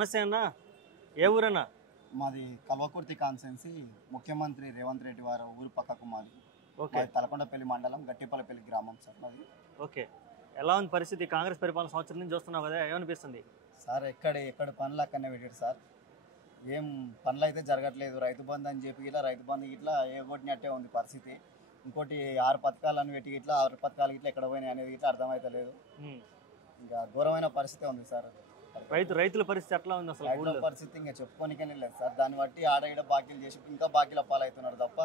నమస్తే అన్న, ఏ ఊరన్నా? మాది కల్వకుర్తి కాన్సెన్సీ. ముఖ్యమంత్రి రేవంత్ రెడ్డి వారి ఊరు పక్కకు మాది. ఓకే, తలకొండపల్లి మండలం గట్టిపల్లపల్లి గ్రామం సార్ మాది. ఓకే. ఎలా ఉంది పరిస్థితి? కాంగ్రెస్ పరిపాలన సంవత్సరం నుంచి చూస్తున్నావు కదా, ఏమనిపిస్తుంది? సార్ ఎక్కడ పనులు అక్కడనే పెట్టారు సార్. ఏం పనులు అయితే జరగట్లేదు. రైతు బంధు అని చెప్పి ఇట్లా రైతు బంధు ఇట్లా ఏగొట్టినట్టే ఉంది పరిస్థితి. ఇంకోటి 6 పథకాలను పెట్టి ఇట్లా 6 పథకాలు ఇట్లా ఎక్కడ పోయినాయి అనేది ఇట్లా అర్థమవుతలేదు. ఇంకా ఘోరమైన పరిస్థితి ఉంది సార్. రైతుల పరిస్థితి ఎట్లా ఉంది అసలు? రైతుల పరిస్థితి ఇంకా చెప్పుకోనికనే లేదు సార్. దాన్ని బట్టి ఆడ ఈడ బాకీలు చేసి ఇంకా బాకీల పాలవుతున్నారు తప్ప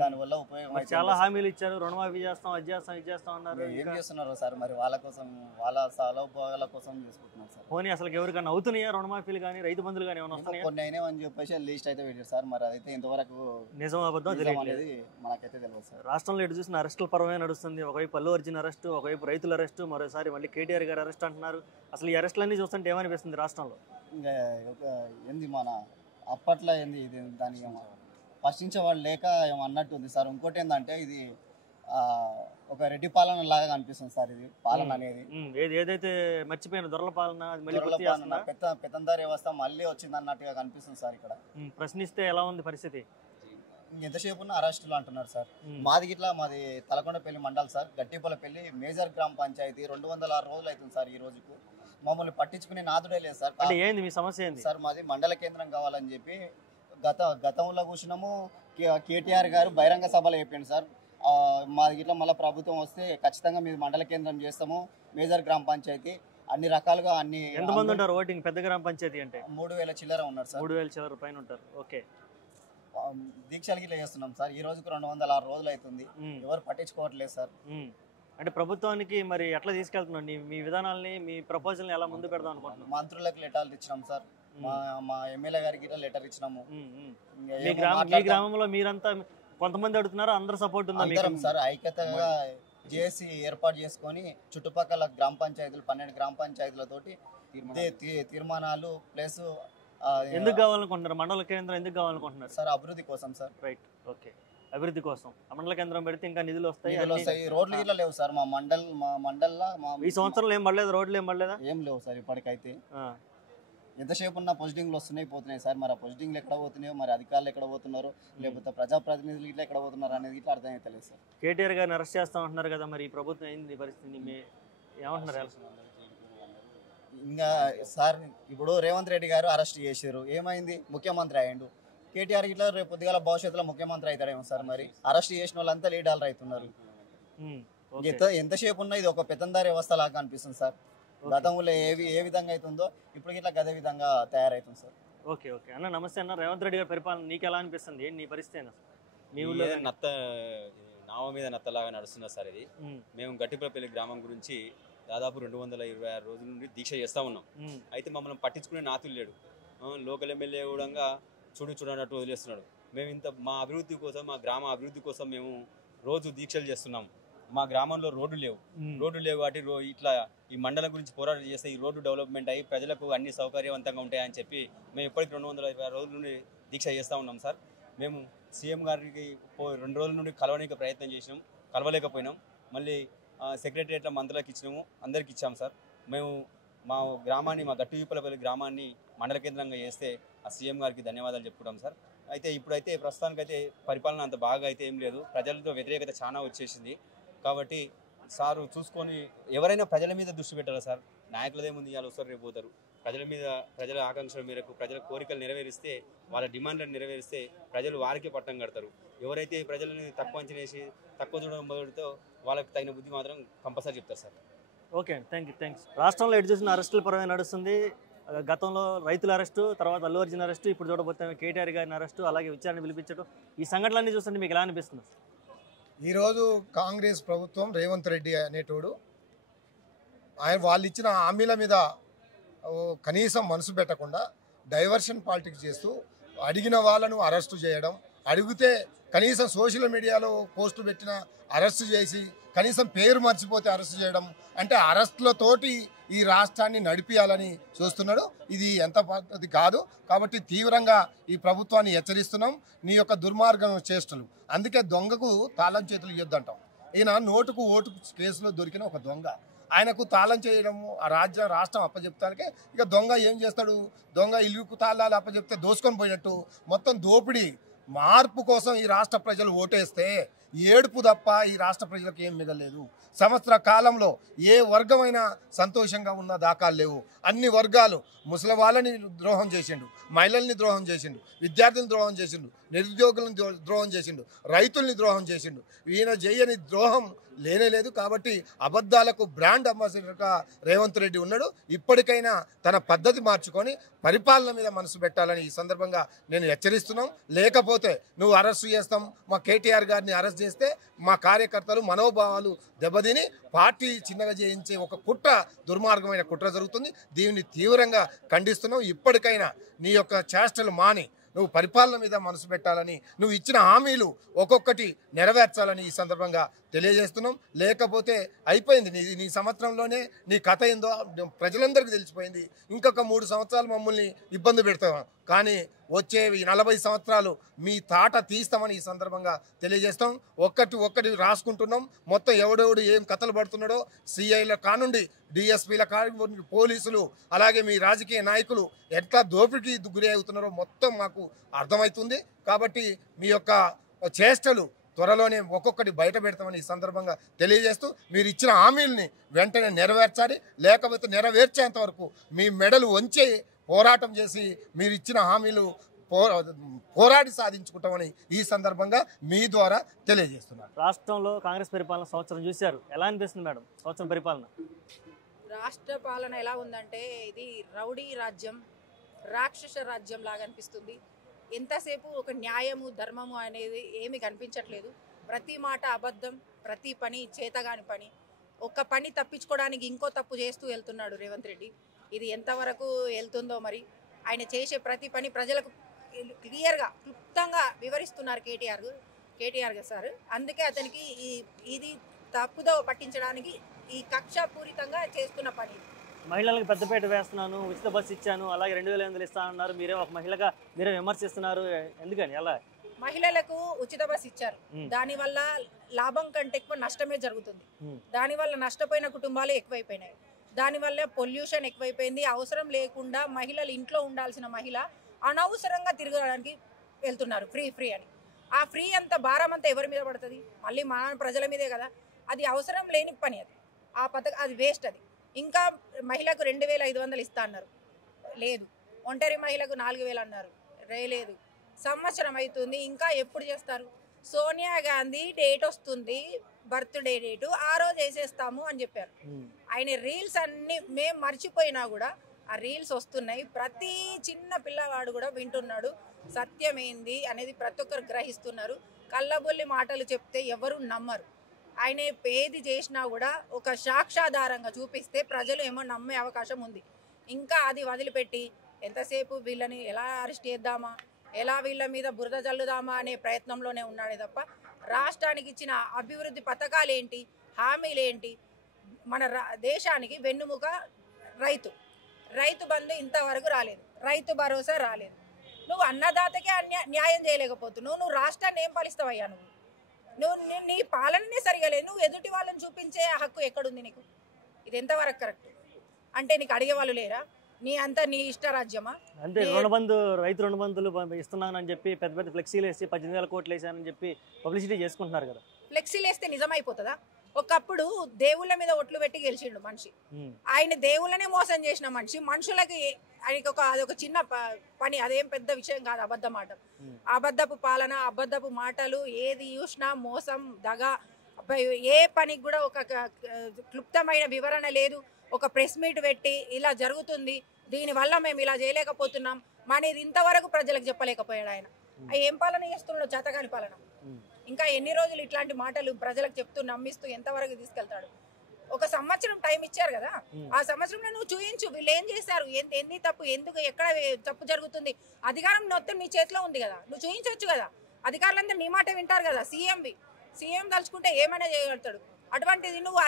దానివల్ల ఉపయోగం అయితే చాలా హామీలు ఇచ్చారు, రుణమాఫీ చేస్తాం, అది చేస్తాం, ఇది చేస్తాం అన్నారు. ఏం చేస్తున్నారు సార్? మరి వాళ్ళ కోసం, వాళ్ళ సౌలభ్యాల కోసం చేసుకుంటున్నారు సార్. పోనీ అసలు ఎవరికైనా అవుతున్నాయా రుణమాఫీలు కానీ రైతు బంధులు కానీ ఏమైనా వస్తున్నాయా? కొన్ని అయినా అని చెప్పేసి లిస్ట్ అయితే పెట్టారు సార్. మరి అదైతే ఇంతవరకు నిజం అబద్ధం అనేది మనకైతే తెలియదు సార్. రాష్ట్రంలో ఎటు చూసిన అరెస్టుల పర్వమే నడుస్తుంది. ఒకవైపు అల్లు అర్జున్ అరెస్టు, ఒకవైపు రైతుల అరెస్టు, మరోసారి మళ్ళీ కేటీఆర్ గారు అరెస్ట్ అంటున్నారు. అసలు ఈ అరెస్టులన్నీ చూస్తుంటే ఏమనిపిస్తుంది రాష్ట్రంలో? ఇంకా ఏంది మన అప్పట్లో ఏంది ఇది దానికి ప్రశ్నించే వాళ్ళు లేక ఏమో అన్నట్టు ఉంది సార్. ఇంకోటి ఏంటంటే ఇది ఒక రెడ్డి పాలన లాగా కనిపిస్తుంది సార్. ఇది పాలన అనేది ఏదైతే మర్చిపోయిన దొరల పాలన పెత్తందారి వ్యవస్థ మళ్ళీ వచ్చింది అన్నట్టుగా కనిపిస్తుంది సార్. ఇక్కడ ప్రశ్నిస్తే ఎలా ఉంది పరిస్థితి? ఎంతసేపు ఉన్న అరెస్టులు అంటున్నారు సార్. మాది తలకొండపల్లి మండల్ సార్, గట్టిపల్లపల్లి మేజర్ గ్రామ పంచాయతీ. 206 రోజులు అవుతుంది సార్. ఈ రోజుకు మమ్మల్ని పట్టించుకునే నాదుడే లేదు సార్. ఏంది మీ సమస్య ఏంది సార్? మాది మండల కేంద్రం కావాలని చెప్పి గతంలో కూర్చున్నాము. కేటీఆర్ గారు బహిరంగ సభలో చెప్పిండు సార్. మాది ఇట్లా మళ్ళీ ప్రభుత్వం వస్తే ఖచ్చితంగా మీరు మండల కేంద్రం చేస్తాము, మేజర్ గ్రామ పంచాయతీ అన్ని రకాలుగా అన్ని. ఎంతమంది ఉంటారు ఓటింగ్ పెద్ద గ్రామ పంచాయతీ అంటే? 3000 చిల్లర ఉన్నారు సార్. 3000 చిల్లర పైన ఉంటారు. ఓకే, దీక్షలు గిట్లా చేస్తున్నాం సార్. ఈ రోజుకు 206 రోజులు అవుతుంది. ఎవరు పట్టించుకోవట్లేదు సార్. అంటే ప్రభుత్వానికి మరి ఎట్లా తీసుకెళ్తున్నాం? మీ విధానాలని, మీ ప్రపోజల్ని ఎలా ముందు పెడదాం అనుకుంటున్నాం? మంత్రులకు లెటర్లు ఇచ్చినాం సార్. మా ఎమ్మెల్యే గారికి లెటర్ ఇచ్చినాము. మీ గ్రామంలో మీరంతా కొంతమంది అడుగుతున్నారు, అందరు సపోర్ట్ ఉందా? అందరం సార్ ఐక్యతగా జేఏసీ ఏర్పాటు చేసుకొని చుట్టుపక్కల గ్రామ పంచాయతీలు 12 గ్రామ పంచాయతీలతోటి తీర్మానాలు ప్లస్. ఎందుకు కావాలనుకుంటున్నారు మండల కేంద్రం? ఎందుకు కావాలనుకుంటున్నారు సార్? అభివృద్ధి కోసం సార్. Right, okay. అభివృద్ధి కోసం మండల కేంద్రం పెడితే ఇంకా నిధులు వస్తాయి. రోడ్లు ఇట్లా లేవు సార్ మా మండల్లో. ఈ సంవత్సరంలో ఏం పడలేదు, రోడ్లు ఏం పడలేదా? ఏం లేవు సార్ ఇప్పటికైతే. ఎంతసేపు ఉన్న పొజిటింగ్లు వస్తున్నాయి పోతున్నాయి సార్. మరి ఆ పొజిటింగ్లు ఎక్కడ పోతున్నాయో, మరి అధికారులు ఎక్కడ పోతున్నారు, లేకపోతే ప్రజాప్రతినిధులు ఇట్లా ఎక్కడ పోతున్నారు అనేది ఇట్లా అర్థమైతలేదు సార్. కేటీఆర్ గారిని అరెస్ట్ చేస్తా ఉంటున్నారు కదా, మరి ఈ ప్రభుత్వం ఏంది పరిస్థితి? ఏమంటున్నారు? ఇంకా సార్ ఇప్పుడు రేవంత్ రెడ్డి గారు అరెస్ట్ చేశారు, ఏమైంది? ముఖ్యమంత్రి అయ్యిండు. కేటీఆర్ ఇట్లా రేపు పొద్దుగాల భవిష్యత్తులో ముఖ్యమంత్రి అవుతాడేమో సార్. మరి అరెస్ట్ చేసిన వాళ్ళంతా లీడర్లు అవుతున్నారు. ఎంతసేపు ఉన్నా ఇది ఒక పెత్తందారి వ్యవస్థ లాగా అనిపిస్తుంది సార్. గతంలో ఏ విధంగా అవుతుందో ఇప్పుడు ఇట్లా గదే విధంగా తయారవుతుంది సార్. ఓకే, ఓకే అన్న. నమస్తే అన్న. రేవంత్ రెడ్డి గారి పరిపాలన నీకు ఎలా అనిపిస్తుంది? ఏంటి నీ పరిస్థితి అయినా? మీ ఊళ్ళో నావ మీద నత్తలాగా నడుస్తున్నారు సార్. ఇది మేము గట్టిపల్లపల్లి గ్రామం గురించి దాదాపు 226 రోజుల నుండి దీక్ష చేస్తూ ఉన్నాం. అయితే మమ్మల్ని పట్టించుకునే నాతులు లేడు. లోకల్ ఎమ్మెల్యే కూడా చూడనట్టు వదిలేస్తున్నాడు. మేము మా అభివృద్ధి కోసం, మా గ్రామ అభివృద్ధి కోసం మేము రోజు దీక్షలు చేస్తున్నాము. మా గ్రామంలో రోడ్లు లేవు కాబట్టి ఇట్లా ఈ మండలం గురించి పోరాటం చేస్తే ఈ రోడ్డు డెవలప్మెంట్ అయ్యి ప్రజలకు అన్ని సౌకర్యవంతంగా ఉంటాయని చెప్పి మేము ఎప్పటికీ 226 రోజుల నుండి దీక్ష చేస్తూ ఉన్నాం సార్. మేము సీఎం గారికి 2 రోజుల నుండి కలవడానికి ప్రయత్నం చేసినాం, కలవలేకపోయినాం. మళ్ళీ సెక్రటరియట్లో మంత్రులకు ఇచ్చినాము, అందరికి ఇచ్చాము సార్. మేము మా గ్రామాన్ని, మా గట్టిపల్లపల్లి గ్రామాన్ని మండల కేంద్రంగా చేస్తే ఆ సీఎం గారికి ధన్యవాదాలు చెప్పుకుంటాం సార్. అయితే ఇప్పుడైతే ప్రస్తుతానికైతే పరిపాలన అంత బాగా అయితే ఏం లేదు. ప్రజలతో వ్యతిరేకత చాలా వచ్చేసింది. కాబట్టి సారు చూసుకొని ఎవరైనా ప్రజల మీద దృష్టి పెట్టాలి సార్. నాయకులదేముంది, ఇవాళ వస్తారు రేపు పోతారు. ప్రజల మీద, ప్రజల ఆకాంక్షల మేరకు ప్రజల కోరికలు నెరవేరిస్తే, వాళ్ళ డిమాండ్లను నెరవేరిస్తే ప్రజలు వారికే పట్టం కడతారు. ఎవరైతే ప్రజలని తక్కువ అంచనేసి తక్కువ చూడడం మొదలుతో వాళ్ళకి తగిన బుద్ధి మాత్రం కంపల్సరీ చెప్తారు సార్. Okay, thanks. రాష్ట్రంలో ఎటు చూసిన అరెస్టుల పరమే నడుస్తుంది. గతంలో రైతుల అరెస్టు, తర్వాత అల్లు అర్జున్ అరెస్టు, ఇప్పుడు చూడబోతే కేటీఆర్ గారిని అరెస్టు, అలాగే విచారణ పిలిపించడం, ఈ సంఘటనలన్నీ చూస్తుంటే మీకు ఎలా అనిపిస్తుంది? ఈరోజు కాంగ్రెస్ ప్రభుత్వం రేవంత్ రెడ్డి అనేటోడు వాళ్ళు ఇచ్చిన హామీల మీద కనీసం మనసు పెట్టకుండా డైవర్షన్ పాలిటిక్స్ చేస్తూ అడిగిన వాళ్ళను అరెస్టు చేయడం, అడిగితే కనీసం సోషల్ మీడియాలో పోస్టు పెట్టిన అరెస్టు చేసి కనీసం పేరు మర్చిపోతే అరెస్టు చేయడం, అంటే అరెస్టులతోటి ఈ రాష్ట్రాన్ని నడిపియాలని చూస్తున్నాడు. ఇది ఎంత పద్ధతి కాదు. కాబట్టి తీవ్రంగా ఈ ప్రభుత్వాన్ని హెచ్చరిస్తున్నాం. నీ యొక్క దుర్మార్గం చేష్టలు. అందుకే దొంగకు తాళం చేతులు ఇవ్వద్దంటాం. ఈయన నోటుకు ఓటు కేసులో దొరికిన ఒక దొంగ. ఆయనకు తాళం చేయడము ఆ రాష్ట్రం అప్పచెప్తానికే ఇక దొంగ ఏం చేస్తాడు, దొంగ ఇల్లుకు తాళాలు అప్పచెప్తే దోసుకొని పోయినట్టు మొత్తం దోపిడీ. మార్పు కోసం ఈ రాష్ట్ర ప్రజలు ఓటేస్తే ఏడుపు తప్ప ఈ రాష్ట్ర ప్రజలకు ఏం మిగలేదు. సంవత్సర కాలంలో ఏ వర్గమైనా సంతోషంగా ఉన్న దాఖలు లేవు. అన్ని వర్గాలు ముసలి వాళ్ళని ద్రోహం చేసిండు, మహిళల్ని ద్రోహం చేసిండు, విద్యార్థులను ద్రోహం చేసిండు, నిరుద్యోగులను ద్రోహం చేసిండు, రైతుల్ని ద్రోహం చేసిండు. ఈయన చేయని ద్రోహం లేనేలేదు. కాబట్టి అబద్ధాలకు బ్రాండ్ అంబాసిడర్గా రేవంత్ రెడ్డి ఉన్నాడు. ఇప్పటికైనా తన పద్ధతి మార్చుకొని పరిపాలన మీద మనసు పెట్టాలని ఈ సందర్భంగా నేను హెచ్చరిస్తున్నాం. లేకపోతే నువ్వు అరెస్ట్ చేస్తాం, మా కేటీఆర్ గారిని అరెస్ట్ చేస్తే మా కార్యకర్తలు మనోభావాలు దెబ్బతిని పార్టీ చిన్నగా చేయించే ఒక దుర్మార్గమైన కుట్ర జరుగుతుంది. దీన్ని తీవ్రంగా ఖండిస్తున్నాం. ఇప్పటికైనా నీ యొక్క చేష్టలు మాని నువ్వు పరిపాలన మీద మనసు పెట్టాలని, నువ్వు ఇచ్చిన హామీలు ఒక్కొక్కటి నెరవేర్చాలని ఈ సందర్భంగా తెలియజేస్తున్నాం. లేకపోతే అయిపోయింది నీ సంవత్సరంలోనే నీ కథ ఏందో ప్రజలందరికీ తెలిసిపోయింది. ఇంకొక 3 సంవత్సరాలు మమ్మల్ని ఇబ్బంది పెడతాం, కానీ వచ్చేవి 40 సంవత్సరాలు మీ తాట తీస్తామని ఈ సందర్భంగా తెలియజేస్తాం. ఒక్కటి రాసుకుంటున్నాం. మొత్తం ఎవడెవడు ఏం కథలు పడుతున్నాడో సిఐల కానుండి డిఎస్పీల కానుండి పోలీసులు అలాగే మీ రాజకీయ నాయకులు ఎట్లా దోపిడీకి గురి అవుతున్నారో మొత్తం మాకు అర్థమవుతుంది. కాబట్టి మీ యొక్క చేష్టలు త్వరలోనే ఒక్కొక్కటి బయట పెడతామని ఈ సందర్భంగా తెలియజేస్తూ మీరు ఇచ్చిన హామీలని వెంటనే నెరవేర్చాలి. లేకపోతే నెరవేర్చేంత వరకు మీ మెడలు వంచి పోరాటం చేసి మీరు ఇచ్చిన హామీలు పోరాడి సాధించుకుంటామని ఈ సందర్భంగా మీ ద్వారా తెలియజేస్తున్నారు. రాష్ట్రంలో కాంగ్రెస్ పరిపాలన సంవత్సరం చూశారు, ఎలా అనిపిస్తుంది మేడం సంవత్సరం పరిపాలన? రాష్ట్ర పాలన ఎలా ఉందంటే ఇది రౌడీ రాజ్యం, రాక్షస రాజ్యం లాగా అనిపిస్తుంది. ఎంతసేపు ఒక న్యాయము ధర్మము అనేది ఏమి కనిపించట్లేదు. ప్రతి మాట అబద్ధం, ప్రతి పని చేతగాని పని. ఒక పని తప్పించుకోవడానికి ఇంకో తప్పు చేస్తూ వెళ్తున్నాడు రేవంత్ రెడ్డి. ఇది ఎంతవరకు వెళ్తుందో మరి. ఆయన చేసే ప్రతి పని ప్రజలకు క్లియర్గా క్లుప్తంగా వివరిస్తున్నారు కేటీఆర్ సార్. అందుకే అతనికి ఇది తప్పుదో పట్టించడానికి ఈ కక్షపూరితంగా చేస్తున్న పని. మహిళలకు పెద్దపేట వేస్తున్నాను, ఉచిత బస్సు ఇచ్చాను, అలాగే 2,800 ఇస్తా అన్నారు. మీరే ఒక మహిళగా మీరే విమర్శిస్తున్నారు, ఎందుకని అలా? మహిళలకు ఉచిత బస్సు ఇచ్చారు, దానివల్ల లాభం కంటే ఎక్కువ నష్టమే జరుగుతుంది. దానివల్ల నష్టపోయిన కుటుంబాలు ఎక్కువైపోయినాయి. దానివల్ల పొల్యూషన్ ఎక్కువైపోయింది. అవసరం లేకుండా మహిళలు ఇంట్లో ఉండాల్సిన మహిళ అనవసరంగా తిరగడానికి వెళ్తున్నారు ఫ్రీ అని. ఆ ఫ్రీ అంత భారం అంతా ఎవరి మీద పడుతుంది? మళ్ళీ మన ప్రజల మీదే కదా. అది అవసరం లేని పని. ఆ పథకం అది వేస్ట్. అది ఇంకా మహిళకు 2,500 ఇస్తా అన్నారు, లేదు. ఒంటరి మహిళకు 4,000 అన్నారు, లేదు. సంవత్సరం అవుతుంది, ఇంకా ఎప్పుడు చేస్తారు? సోనియా గాంధీ డేట్ వస్తుంది, బర్త్డే డేటు, ఆ రోజు వేసేస్తాము అని చెప్పారు. ఆయన రీల్స్ అన్ని మేము మర్చిపోయినా కూడా ఆ రీల్స్ వస్తున్నాయి. ప్రతి చిన్న పిల్లవాడు కూడా వింటున్నాడు. సత్యమేంది అనేది ప్రతి ఒక్కరు గ్రహిస్తున్నారు. కళ్ళబొల్లి మాటలు చెప్తే ఎవరు నమ్మరు. ఆయన ఏది చేసినా కూడా ఒక సాక్ష్యాధారంగా చూపిస్తే ప్రజలు ఏమో నమ్మే అవకాశం ఉంది. ఇంకా అది వదిలిపెట్టి ఎంతసేపు వీళ్ళని ఎలా అరెస్ట్ చేద్దామా, ఎలా వీళ్ళ మీద బురద జల్లుదామా అనే ప్రయత్నంలోనే ఉన్నాడే తప్ప రాష్ట్రానికి ఇచ్చిన అభివృద్ధి పథకాలు ఏంటి, హామీలు ఏంటి? మన దేశానికి వెన్నుముక రైతు బంధు ఇంతవరకు రాలేదు, రైతు భరోసా రాలేదు. నువ్వు అన్నదాతకే న్యాయం చేయలేకపోతున్నావు. నువ్వు రాష్ట్రాన్ని ఏం పాలిస్తావయ్యా? నువ్వు నీ పాలననే సరిగా లేదు. నువ్వు ఎదుటి వాళ్ళని చూపించే హక్కు ఎక్కడుంది నీకు? ఇది ఎంతవరకు కరెక్ట్? అంటే నీకు అడిగే వాళ్ళు లేరా? నీ ఇష్ట రాజ్యమా? అంటే రైతు రుణబంధులు ఇస్తున్నానని చెప్పి పెద్ద పెద్ద ఫ్లెక్సీలు వేసి 18,000 కోట్లు వేసానని చెప్పి పబ్లిసిటీ చేసుకుంటున్నారు కదా. ఫ్లెక్సీలు వేస్తే నిజమైపోతుందా? ఒకప్పుడు దేవుళ్ళ మీద ఒట్లు పెట్టి గెలిచిండు మనిషి. ఆయన దేవుళ్ళనే మోసం చేసిన మనిషి. మనుషులకి ఆయనకి అదొక చిన్న పని, అదేం పెద్ద విషయం కాదు. అబద్ధం మాట, అబద్ధపు పాలన, అబద్ధపు మాటలు, ఏది చూసినా మోసం, దగ. ఏ పనికి కూడా ఒక క్లుప్తమైన వివరణ లేదు. ఒక ప్రెస్ మీట్ పెట్టి ఇలా జరుగుతుంది, దీనివల్ల మేము ఇలా చేయలేకపోతున్నాం అనేది ఇంతవరకు ప్రజలకు చెప్పలేకపోయాడు ఆయన. ఏం పాలన చేస్తున్నాడు? చేతగాని పాలన. ఇంకా ఎన్ని రోజులు ఇట్లాంటి మాటలు ప్రజలకు చెప్తూ నమ్మిస్తూ ఎంతవరకు తీసుకెళ్తాడు? ఒక సంవత్సరం టైం ఇచ్చారు కదా, ఆ సంవత్సరంలో నువ్వు చూయించు వీళ్ళు ఏం చేశారు, ఎన్ని తప్పు, ఎందుకు ఎక్కడ తప్పు జరుగుతుంది. అధికారం మొత్తం నీ చేతిలో ఉంది కదా, నువ్వు చూయించవచ్చు కదా. అధికారులందరూ నీ మాట వింటారు కదా. సీఎం తలుచుకుంటే ఏమైనా చేయగలుగుతాడు. అటువంటిది నువ్వు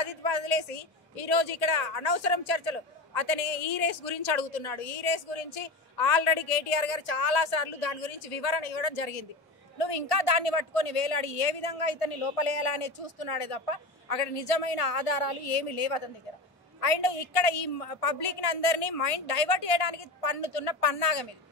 అది వదిలేసి ఈరోజు ఇక్కడ అనవసరం చర్చలు. అతని ఈ రేస్ గురించి అడుగుతున్నాడు. ఈ రేస్ గురించి ఆల్రెడీ కేటీఆర్ గారు చాలా సార్లు దాని గురించి వివరణ ఇవ్వడం జరిగింది. నువ్వు ఇంకా దాన్ని పట్టుకొని వేలాడి ఏ విధంగా ఇతన్ని లోపలేయాలనే చూస్తున్నాడే తప్ప అక్కడ నిజమైన ఆధారాలు ఏమీ లేవు అతని దగ్గర. అండ్ ఇక్కడ ఈ పబ్లిక్ అందరినీ మైండ్ డైవర్ట్ చేయడానికి పన్నుతున్న పన్నాగం ఇది.